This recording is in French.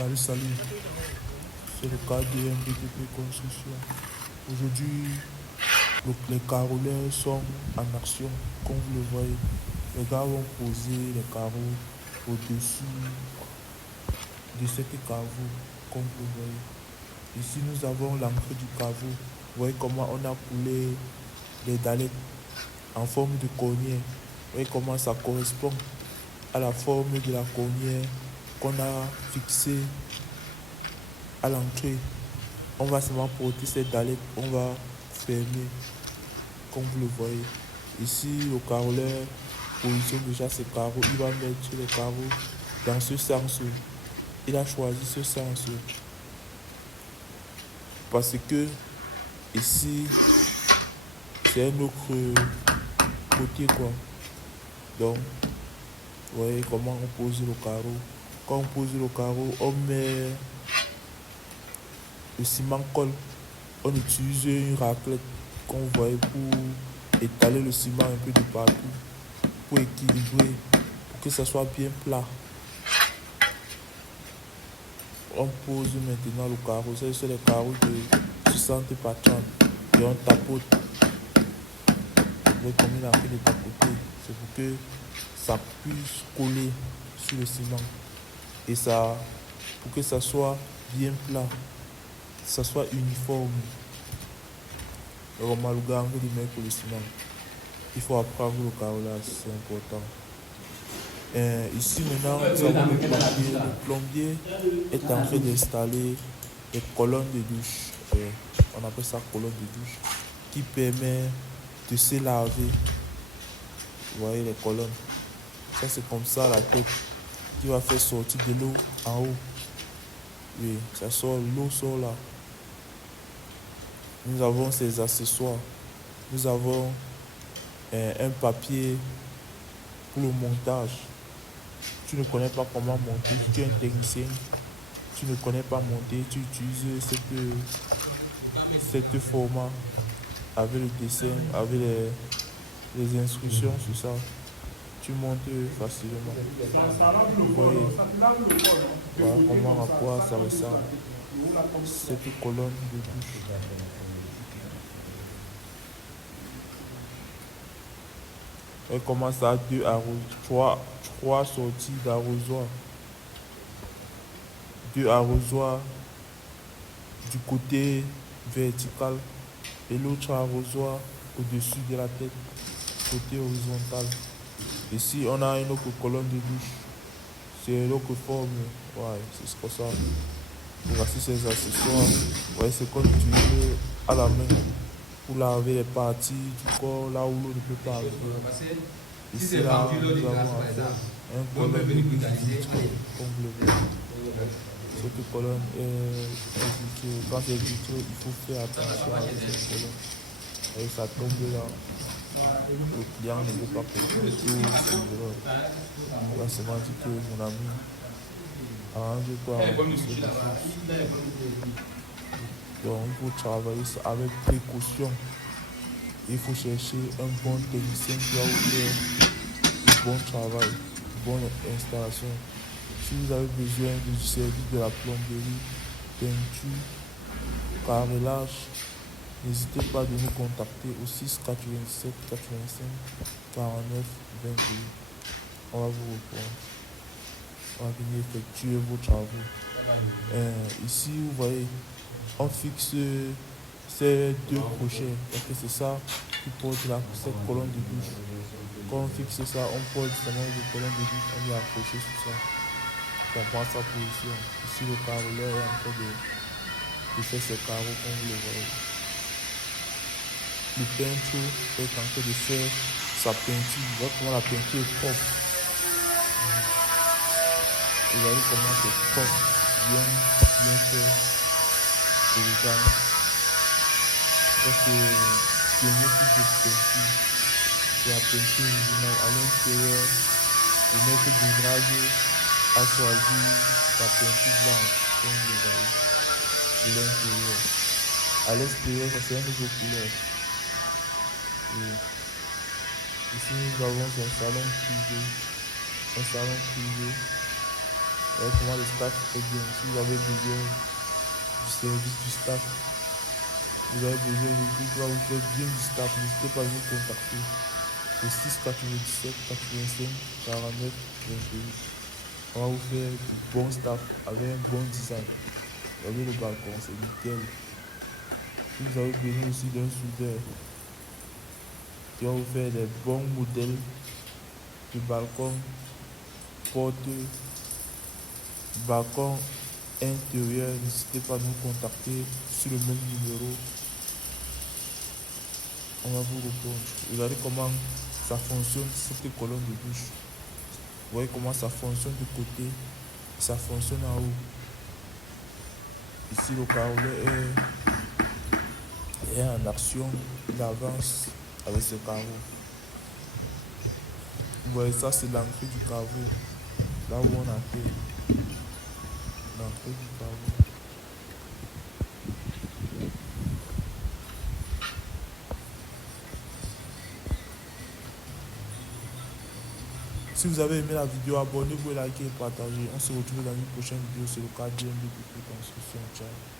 Salut, c'est le cas de MBTP Construction. Aujourd'hui, les caroleurs sont en action, comme vous le voyez. Les gars vont poser les carreaux au-dessus de cette caveau, comme vous le voyez. Ici, nous avons l'entrée du caveau. Vous voyez comment on a coulé les dallettes en forme de cornière. Vous voyez comment ça correspond à la forme de la cornière qu'on a fixée à l'entrée. On va seulement porter cette dallette, on va fermer, comme vous le voyez. Ici, le caroleur positionne déjà ses carreaux. Il va mettre les carreaux dans ce sens. Il a choisi ce sens parce que ici, c'est un autre côté, quoi. Donc, vous voyez comment on pose le carreau. Quand on pose le carreau, on met le ciment colle. On utilise une raclette qu'on voit pour étaler le ciment un peu de partout, pour équilibrer, pour que ça soit bien plat. On pose maintenant le carreau. C'est les carreaux de 60 patron et on tapote. Mais comme il a fait de tapoter, c'est pour que ça puisse coller sur le ciment et ça, pour que ça soit bien plat, que ça soit uniforme. Vraiment, le gars, de mettre pour le ciment. Il faut apprendre le carrelage, c'est important. Ici maintenant, nous avons le plombier. Le plombier est en train d'installer des colonnes de douche. On appelle ça colonne de douche, qui permet de se laver. Vous voyez les colonnes. Ça c'est comme ça la tête qui va faire sortir de l'eau en haut. Oui, ça sort, l'eau sort là. Nous avons ces accessoires. Nous avons un papier pour le montage. Tu ne connais pas comment monter, tu es un technicien, tu ne connais pas monter, tu utilises cette format avec le dessin, avec les instructions sur ça. Tu montes facilement. Vous voyez, voilà comment, à quoi ça ressemble, cette colonne de douche. Et comment ça, trois sorties d'arrosoir. 2 arrosoirs du côté vertical et l'autre arrosoir au-dessus de la tête, côté horizontal. Ici, on a une autre colonne de douche. C'est l'autre forme. Ouais, c'est comme ça. Voici ces accessoires. Ouais, c'est qu'on utilise à la main pour laver les parties du corps là où l'eau ne peut pas arriver. Ici, là, nous avons un colonne de douche, comme vous le voyez. Cette colonne est vitrée. Quand c'est vitré, il faut faire attention avec cette colonne. Et ça tombe là. Le client ne veut pas porter le tour. Là, c'est moi dit que mon ami, arrange-toi avec ce choses. Donc, il faut travailler ça avec précaution. Il faut chercher un bon technicien qui va vous faire du bon travail, une bonne installation. Si vous avez besoin du service de la plomberie, peinture, carrelage, n'hésitez pas de nous contacter au 6 87 85 49 22. On va vous répondre. On va venir effectuer vos travaux. Ici, vous voyez, on fixe ces 2 crochets. C'est ça qui porte cette colonne de douche. Quand on fixe ça, on porte justement une colonne de douche, on est accroché sur ça. On prend sa position. Ici, le carreleur est en train de faire ses carreaux, comme vous le voyez. Le peintre est en train de faire sa peinture. Vous voyez comment la peinture est propre. Vous voyez comment c'est propre, bien fait. C'est légal. Ça, c'est dernier type de peinture. C'est la peinture originale. À l'intérieur, le maître d'ouvrage a choisi sa peinture blanche, comme vous le voyez, de l'intérieur. À l'extérieur, ça c'est une autre couleur. Et ici, nous avons un salon privé. Voyez comment le staff est bien. Si vous avez besoin du service du staff, vous avez besoin de tout qui va vous faire bien du staff, n'hésitez pas à nous contacter au 6 97 85 49 28. On va vous faire du bon staff avec un bon design. Regardez le balcon, c'est nickel. Si vous avez besoin aussi d'un soudeur qui va vous faire des bons modèles de balcon, porte, balcon intérieur, n'hésitez pas à nous contacter sur le même numéro. On va vous répondre. Regardez comment ça fonctionne, cette colonne de douche. Vous voyez comment ça fonctionne de côté, ça fonctionne en haut. Ici, le carreau est en action, il avance avec ce carreau. Vous voyez ça, c'est l'entrée du carreau, là où on appelle l'entrée du carreau. Si vous avez aimé la vidéo, abonnez-vous, likez et partagez. On se retrouve dans une prochaine vidéo sur le cadre de construction. Ciao.